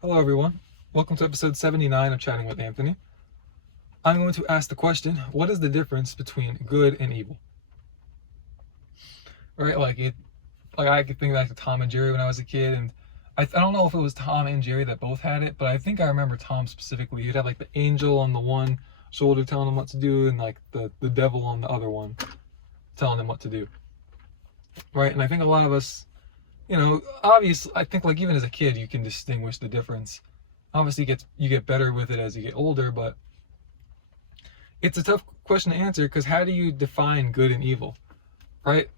Hello, everyone. Welcome to episode 79 of Chatting with Anthony. I'm going to ask the question, what is the difference between good and evil? Right? I could think back to Tom and Jerry when I was a kid, and I don't know if it was Tom and Jerry that both had it, but I think I remember Tom specifically. He'd have like the angel on the one shoulder telling him what to do, and like the devil on the other one telling him what to do. Right? And I think a lot of us, obviously, I think like even as a kid, you can distinguish the difference. Obviously, you get better with it as you get older, but it's a tough question to answer because how do you define good and evil, right?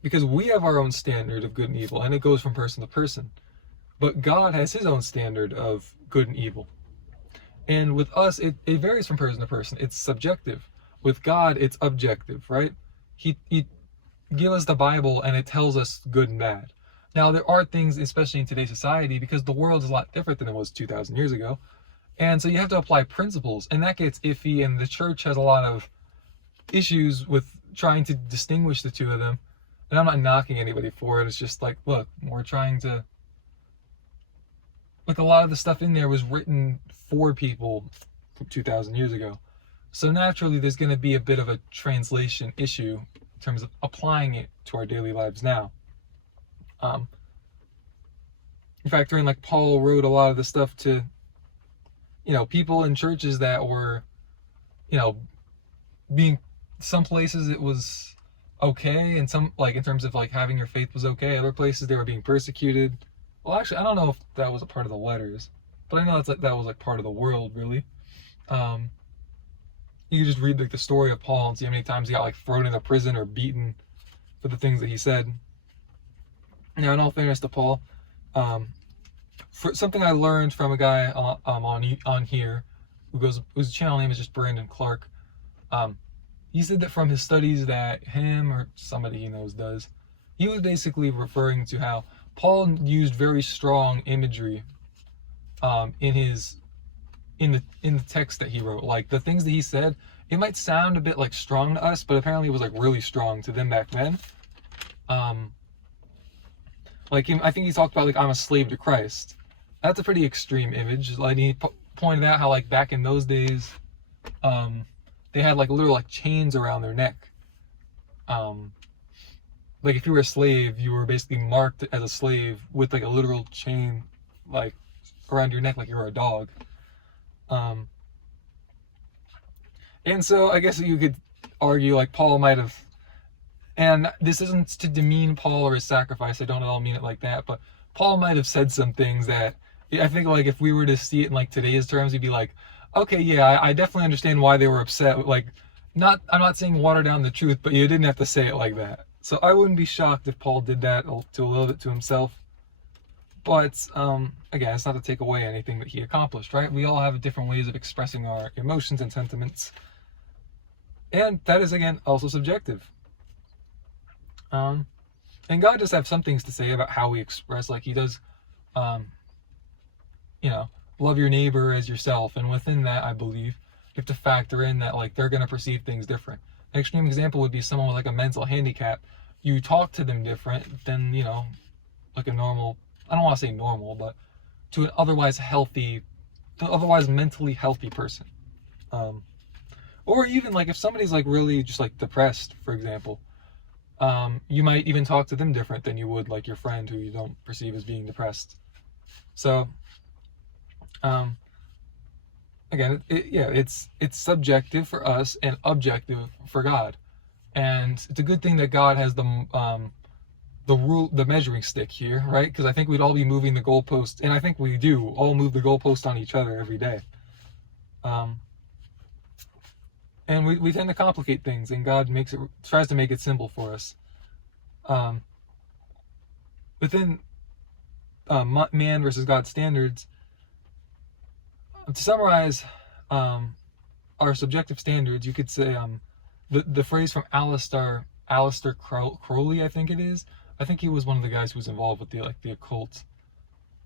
Because we have our own standard of good and evil, and it goes from person to person. But God has His own standard of good and evil, and with us, it varies from person to person. It's subjective. With God, it's objective, right? He give us the Bible, and it tells us good and bad. Now, there are things, especially in today's society, because the world is a lot different than it was 2,000 years ago. And so you have to apply principles, and that gets iffy, and the church has a lot of issues with trying to distinguish the two of them. And I'm not knocking anybody for it. It's just like, look, we're trying to... Like, a lot of the stuff in there was written for people from 2,000 years ago. So naturally, there's going to be a bit of a translation issue in terms of applying it to our daily lives now. In fact, during like Paul wrote a lot of the stuff to people in churches that were, being, some places it was okay, and some, like, in terms of like having your faith was okay. Other places they were being persecuted. Well, actually, I don't know if that was a part of the letters, but I know that was like part of the world, really. You can just read like the story of Paul and see how many times he got like thrown into prison or beaten for the things that he said. Now, in all fairness to Paul, for something I learned from a guy on here whose channel name is just Brandon Clark. He said that from his studies that him or somebody he knows does, he was basically referring to how Paul used very strong imagery in the text that he wrote. Like the things that he said, it might sound a bit like strong to us, but apparently it was like really strong to them back then. I think he talked about like, I'm a slave to Christ. That's a pretty extreme image. Like he pointed out how like back in those days, they had like literal like chains around their neck. Like if you were a slave, you were basically marked as a slave with like a literal chain like around your neck, like you were a dog. And so I guess you could argue like Paul might have, and this isn't to demean Paul or his sacrifice, I don't at all mean it like that, but Paul might have said some things that I think like if we were to see it in like today's terms, you'd be like, okay, yeah, I definitely understand why they were upset. Like, I'm not saying water down the truth, but you didn't have to say it like that. So I wouldn't be shocked if Paul did that to a little bit to himself. But again, it's not to take away anything that he accomplished, right? We all have different ways of expressing our emotions and sentiments. And that is, again, also subjective. And God does have some things to say about how we express, like he does, love your neighbor as yourself. And within that, I believe you have to factor in that like they're going to perceive things different. An extreme example would be someone with like a mental handicap. You talk to them different than, like a normal, I don't want to say normal, but to an otherwise mentally healthy person. Or even like if somebody's like really just like depressed, for example, you might even talk to them different than you would like your friend who you don't perceive as being depressed. So, again, it's subjective for us and objective for God, and it's a good thing that God has the measuring stick here, right? Because I think we'd all be moving the goalpost, and I think we do all move the goalpost on each other every day. And we tend to complicate things, and God tries to make it simple for us. Within man versus God standards, to summarize our subjective standards, you could say the phrase from Aleister Crowley, I think it is. I think he was one of the guys who was involved with the occult.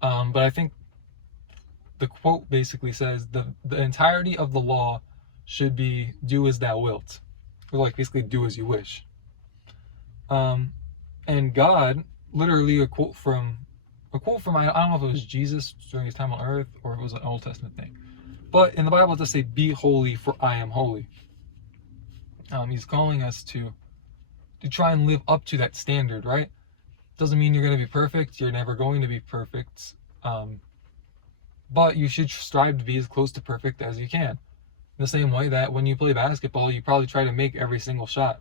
But I think the quote basically says the entirety of the law should be do as thou wilt, or like basically do as you wish. And God, literally a quote from a quote from, I don't know if it was Jesus during his time on earth or if it was an Old Testament thing. But in the Bible it does say, be holy for I am holy. He's calling us to try and live up to that standard, right? Doesn't mean you're going to be perfect. You're never going to be perfect. But you should strive to be as close to perfect as you can. In the same way that when you play basketball, you probably try to make every single shot.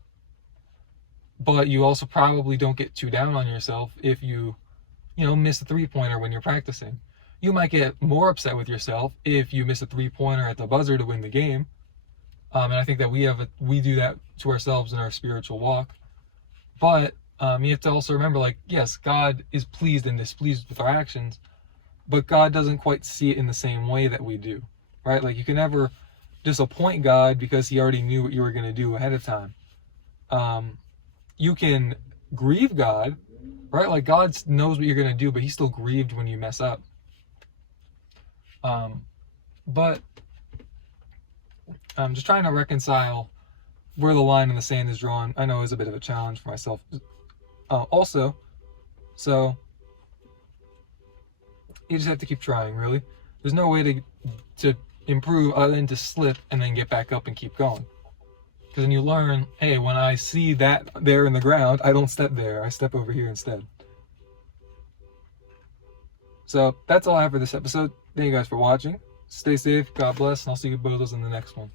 But you also probably don't get too down on yourself if you miss a three-pointer when you're practicing. You might get more upset with yourself if you miss a three-pointer at the buzzer to win the game. And I think that we do that to ourselves in our spiritual walk. But you have to also remember, like, yes, God is pleased and displeased with our actions, but God doesn't quite see it in the same way that we do, right? Like, you can never disappoint God because he already knew what you were going to do ahead of time. You can grieve God, right? Like, God knows what you're going to do, but he's still grieved when you mess up. But I'm just trying to reconcile where the line in the sand is drawn. I know it's a bit of a challenge for myself. Also, so you just have to keep trying, really. There's no way to improve other than to slip and then get back up and keep going. Because then you learn, hey, when I see that there in the ground, I don't step there. I step over here instead. So that's all I have for this episode. Thank you guys for watching. Stay safe. God bless. And I'll see you both in the next one.